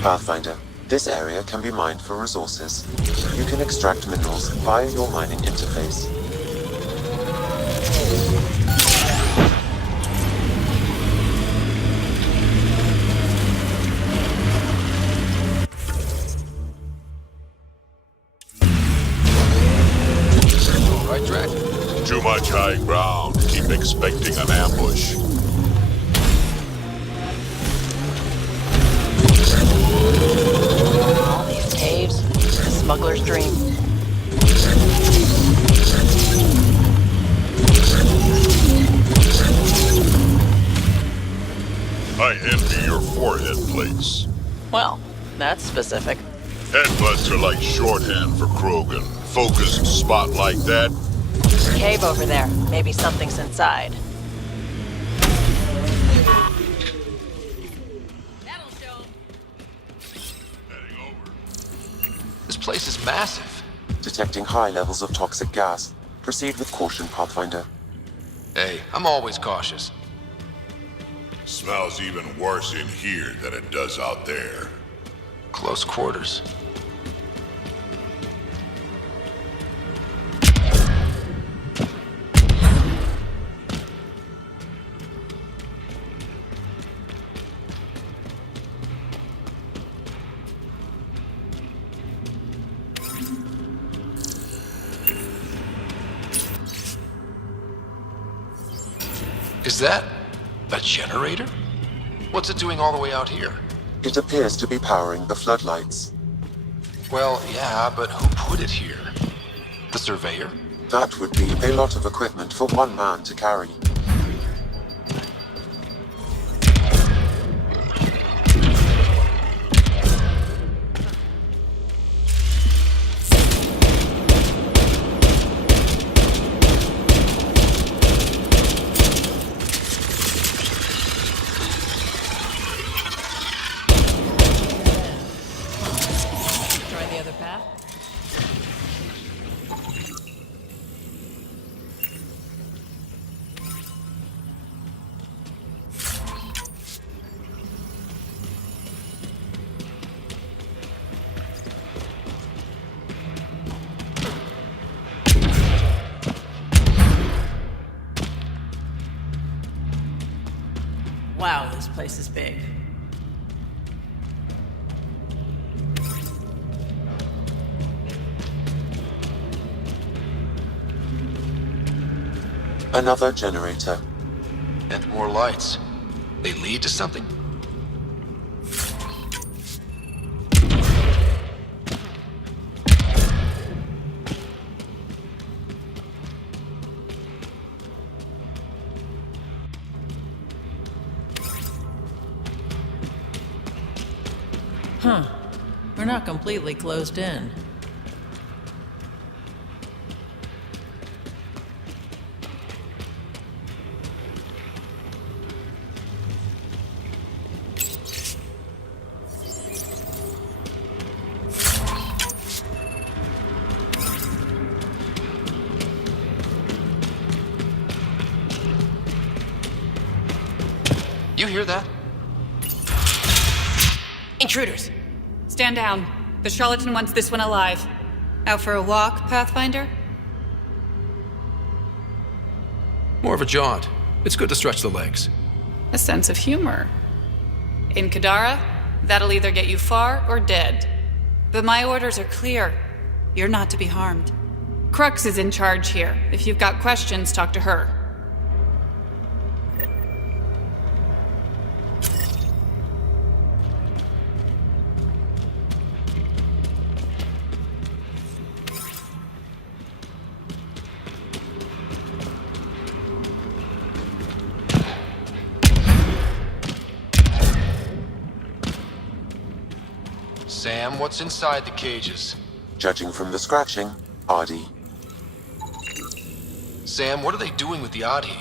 Pathfinder, this area can be mined for resources. You can extract minerals via your mining interface. Right track. Too much high ground. Keep expecting an ambush. All these caves, the smuggler's dream. I envy your forehead plates. Well, that's specific. Headbutts are like shorthand for Krogan. Focused spot like that. Cave over there. Maybe something's inside. That'll show 'em. Heading over. This place is massive. Detecting high levels of toxic gas. Proceed with caution, Pathfinder. Hey, I'm always cautious. Smells even worse in here than it does out there. Close quarters. Is that a generator? What's it doing all the way out here? It appears to be powering the floodlights. Well, yeah, but who put it here? The surveyor? That would be a lot of equipment for one man to carry. Try the other path. Wow, this place is big. Another generator. And more lights. They lead to something? Huh. We're not completely closed in. You hear that? Intruders! Stand down. The Charlatan wants this one alive. Out for a walk, Pathfinder? More of a jaunt. It's good to stretch the legs. A sense of humor. In Kadara, that'll either get you far or dead. But my orders are clear. You're not to be harmed. Crux is in charge here. If you've got questions, talk to her. Sam, what's inside the cages? Judging from the scratching, Ardy. Sam, what are they doing with the Adi?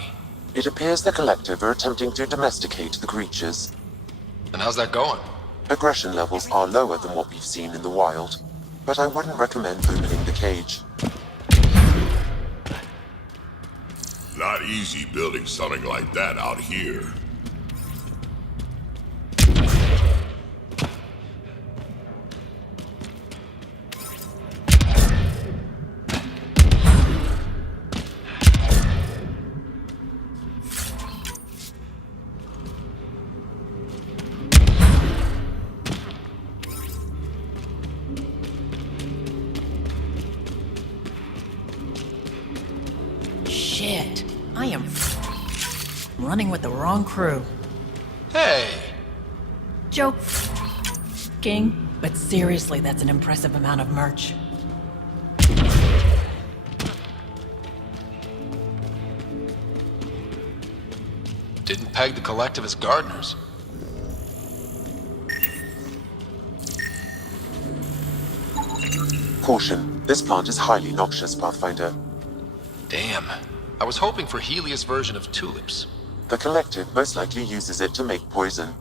It appears the Collective are attempting to domesticate the creatures. And how's that going? Aggression levels are lower than what we've seen in the wild, but I wouldn't recommend opening the cage. Not easy building something like that out here. I am running with the wrong crew. Hey! Joking, but seriously, that's an impressive amount of merch. Didn't peg the collective as gardeners. Caution, this plant is highly noxious, Pathfinder. Damn. I was hoping for Helia's version of tulips. The collective most likely uses it to make poison.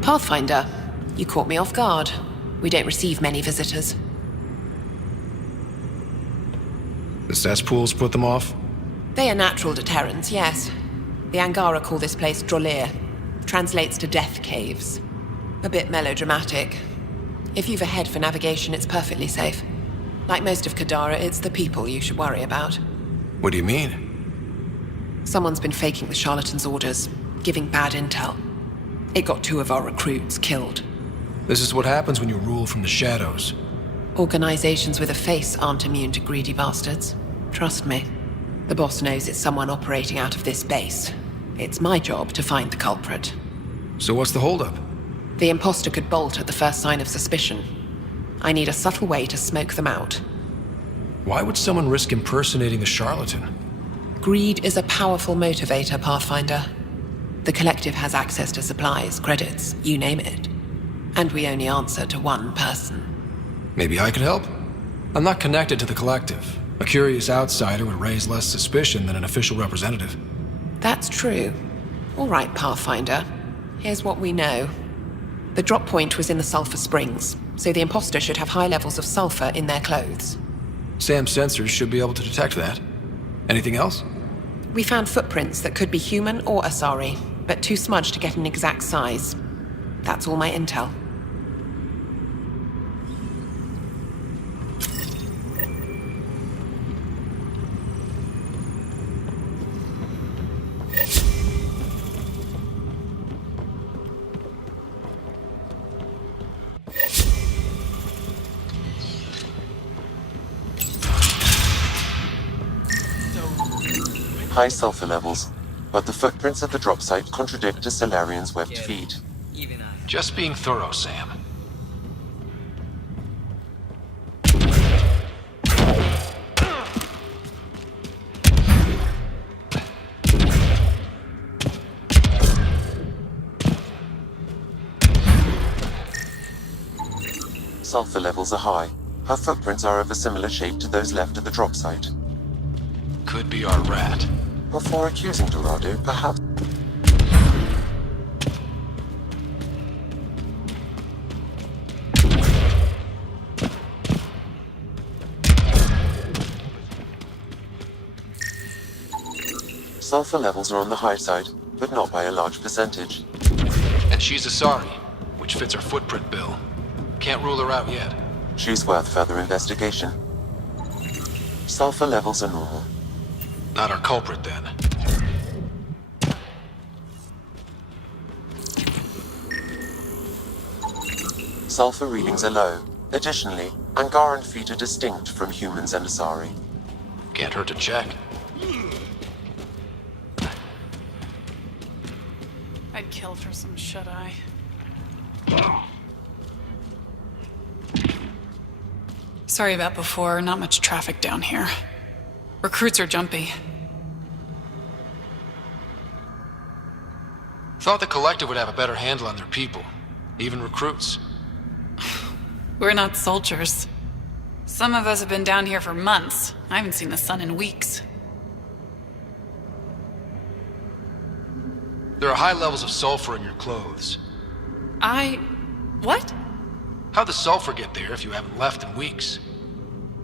Pathfinder, you caught me off guard. We don't receive many visitors. The cesspools put them off? They are natural deterrents, yes. The Angara call this place Drolir. Translates to death caves. A bit melodramatic. If you've a head for navigation, it's perfectly safe. Like most of Kadara, it's the people you should worry about. What do you mean? Someone's been faking the Charlatan's orders, giving bad intel. It got 2 of our recruits killed. This is what happens when you rule from the shadows. Organizations with a face aren't immune to greedy bastards. Trust me. The boss knows it's someone operating out of this base. It's my job to find the culprit. So what's the holdup? The imposter could bolt at the first sign of suspicion. I need a subtle way to smoke them out. Why would someone risk impersonating the charlatan? Greed is a powerful motivator, Pathfinder. The collective has access to supplies, credits, you name it. And we only answer to one person. Maybe I could help? I'm not connected to the collective. A curious outsider would raise less suspicion than an official representative. That's true. All right, Pathfinder. Here's what we know. The drop point was in the sulfur springs, so the imposter should have high levels of sulfur in their clothes. Sam's sensors should be able to detect that. Anything else? We found footprints that could be human or Asari, but too smudged to get an exact size. That's all my intel. High sulfur levels, but the footprints at the drop site contradict a Solarian's webbed feet. Just being thorough, Sam. Sulfur levels are high. Her footprints are of a similar shape to those left at the drop site. Could be our rat. Before accusing Dorado, perhaps... Sulfur levels are on the high side, but not by a large percentage. And she's Asari, which fits her footprint bill. Can't rule her out yet. She's worth further investigation. Sulfur levels are normal. Not our culprit, then. Sulfur readings are low. Additionally, Angaran feet are distinct from humans and Asari. Can't hurt to check. I'd kill for some shut-eye. Sorry about before, not much traffic down here. Recruits are jumpy. Thought the Collective would have a better handle on their people. Even recruits. We're not soldiers. Some of us have been down here for months. I haven't seen the sun in weeks. There are high levels of sulfur in your clothes. What? How'd the sulfur get there if you haven't left in weeks?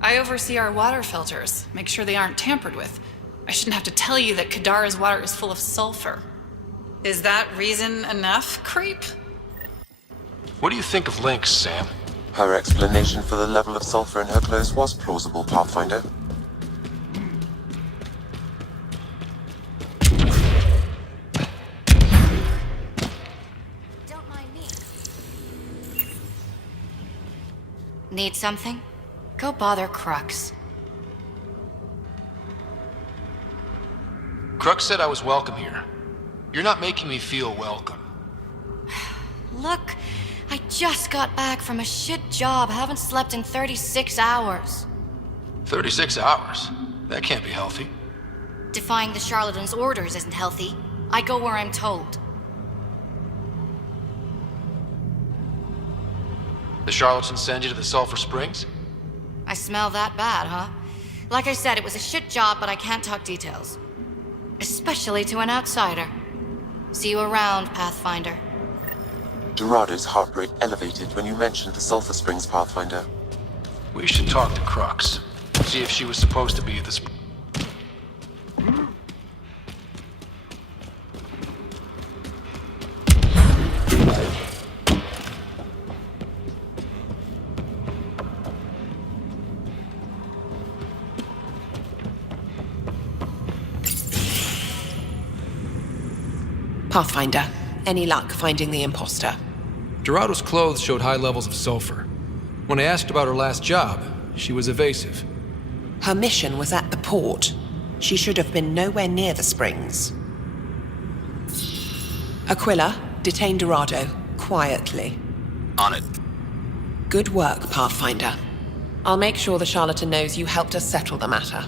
I oversee our water filters, make sure they aren't tampered with. I shouldn't have to tell you that Kadara's water is full of sulfur. Is that reason enough, creep? What do you think of Lynx, Sam? Her explanation for the level of sulfur in her clothes was plausible, Pathfinder. Don't mind me. Need something? Go bother Crux. Crux said I was welcome here. You're not making me feel welcome. Look, I just got back from a shit job. Haven't slept in 36 hours. 36 hours? That can't be healthy. Defying the Charlatan's orders isn't healthy. I go where I'm told. The Charlatan send you to the Sulphur Springs? I smell that bad, huh? Like I said, it was a shit job, but I can't talk details. Especially to an outsider. See you around, Pathfinder. Dorado's heart rate elevated when you mentioned the Sulphur Springs, Pathfinder. We should talk to Crux. See if she was supposed to be at the Pathfinder, any luck finding the imposter? Dorado's clothes showed high levels of sulfur. When I asked about her last job, she was evasive. Her mission was at the port. She should have been nowhere near the springs. Aquila, detain Dorado, quietly. On it. Good work, Pathfinder. I'll make sure the Charlatan knows you helped us settle the matter.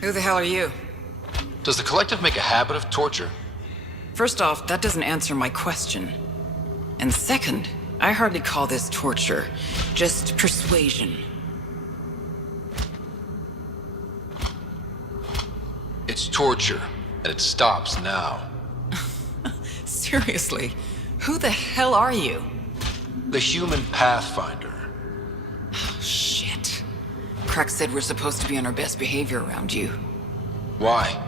Who the hell are you? Does the Collective make a habit of torture? First off, that doesn't answer my question. And second, I hardly call this torture, just persuasion. It's torture, and it stops now. Seriously, who the hell are you? The human Pathfinder. Shit. Crux said we're supposed to be on our best behavior around you. Why?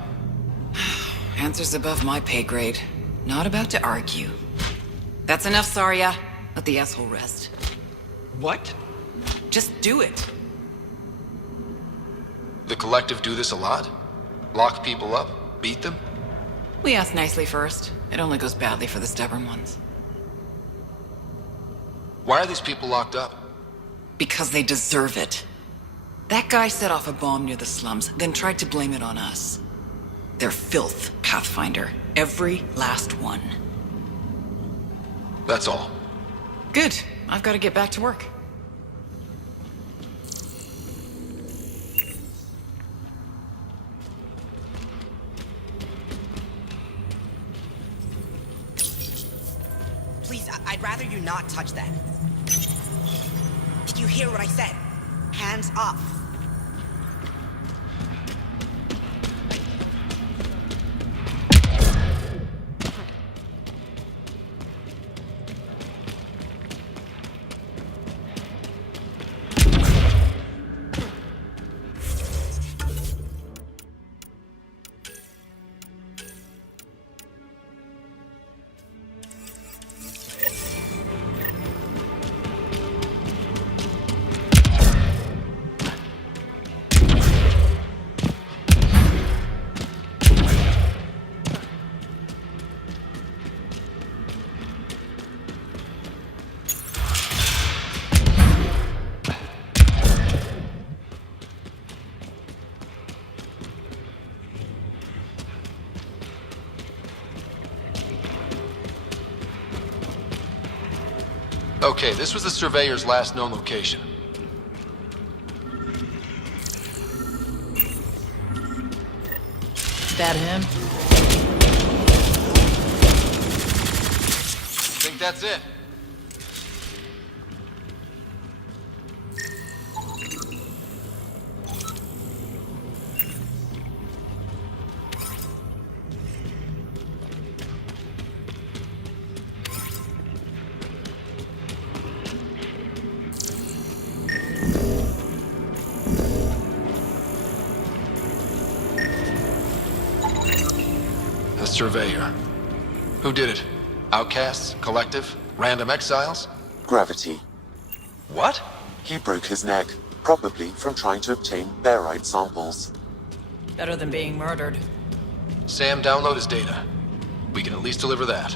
Answers above my pay grade. Not about to argue. That's enough, Saria. Let the asshole rest. What? Just do it. The Collective do this a lot? Lock people up? Beat them? We ask nicely first. It only goes badly for the stubborn ones. Why are these people locked up? Because they deserve it. That guy set off a bomb near the slums, then tried to blame it on us. They're filth, Pathfinder. Every last one. That's all. Good. I've got to get back to work. Please, I'd rather you not touch that. Did you hear what I said? Hands off. Okay, this was the Surveyor's last known location. That him? Think that's it? Surveyor. Who did it? Outcasts? Collective? Random exiles? Gravity. What? He broke his neck, probably from trying to obtain Baryte samples. Better than being murdered. Sam, download his data. We can at least deliver that.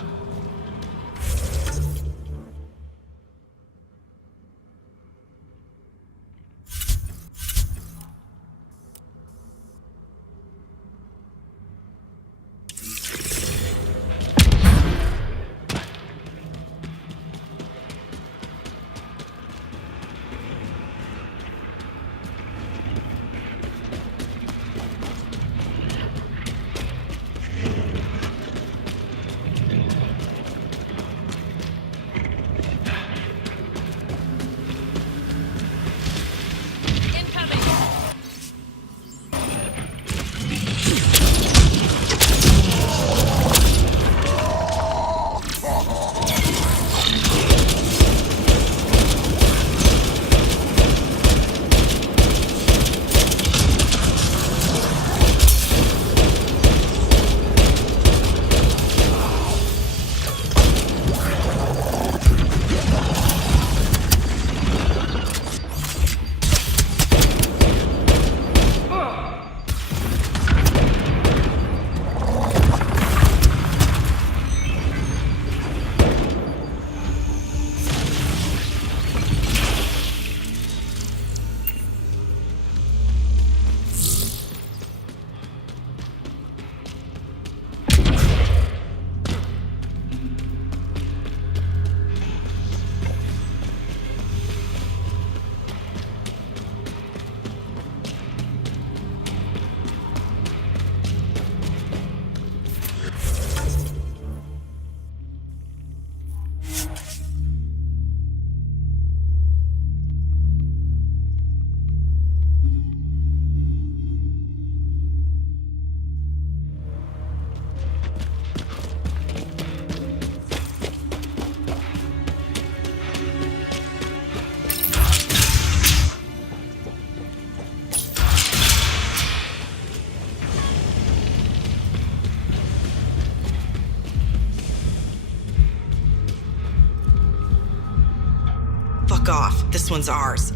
Fuck off. This one's ours.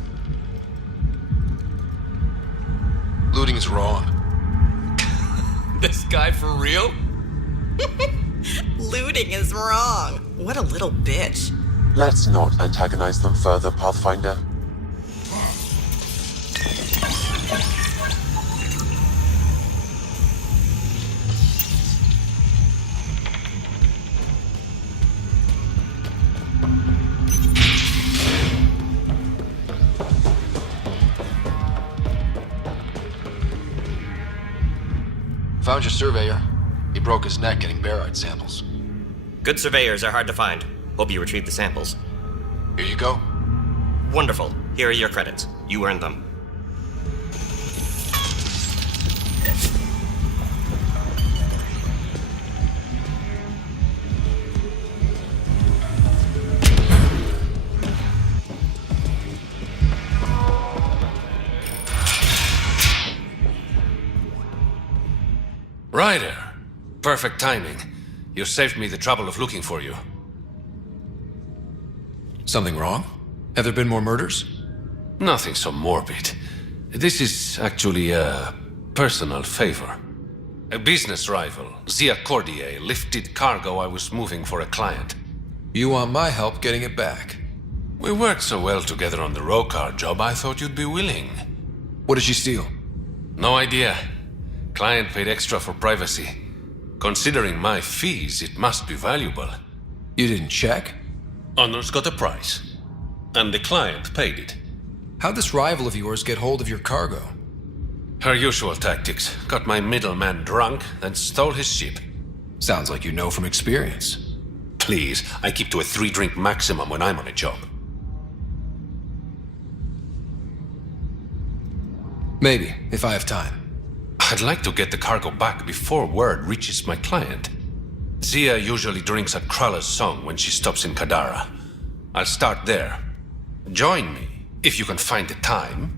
Looting is wrong. This guy for real? Looting is wrong. What a little bitch. Let's not antagonize them further, Pathfinder. Found your surveyor. He broke his neck getting Baryte samples. Good surveyors are hard to find. Hope you retrieved the samples. Here you go. Wonderful. Here are your credits. You earned them. Ryder. Perfect timing. You saved me the trouble of looking for you. Something wrong? Have there been more murders? Nothing so morbid. This is actually a personal favor. A business rival, Zia Cordier, lifted cargo I was moving for a client. You want my help getting it back? We worked so well together on the Rokar job, I thought you'd be willing. What did she steal? No idea. Client paid extra for privacy. Considering my fees, it must be valuable. You didn't check? Honor's got a price. And the client paid it. How'd this rival of yours get hold of your cargo? Her usual tactics. Got my middleman drunk, then stole his ship. Sounds like you know from experience. Please, I keep to a 3-drink maximum when I'm on a job. Maybe, if I have time. I'd like to get the cargo back before word reaches my client. Zia usually drinks at Krala's Song when she stops in Kadara. I'll start there. Join me, if you can find the time.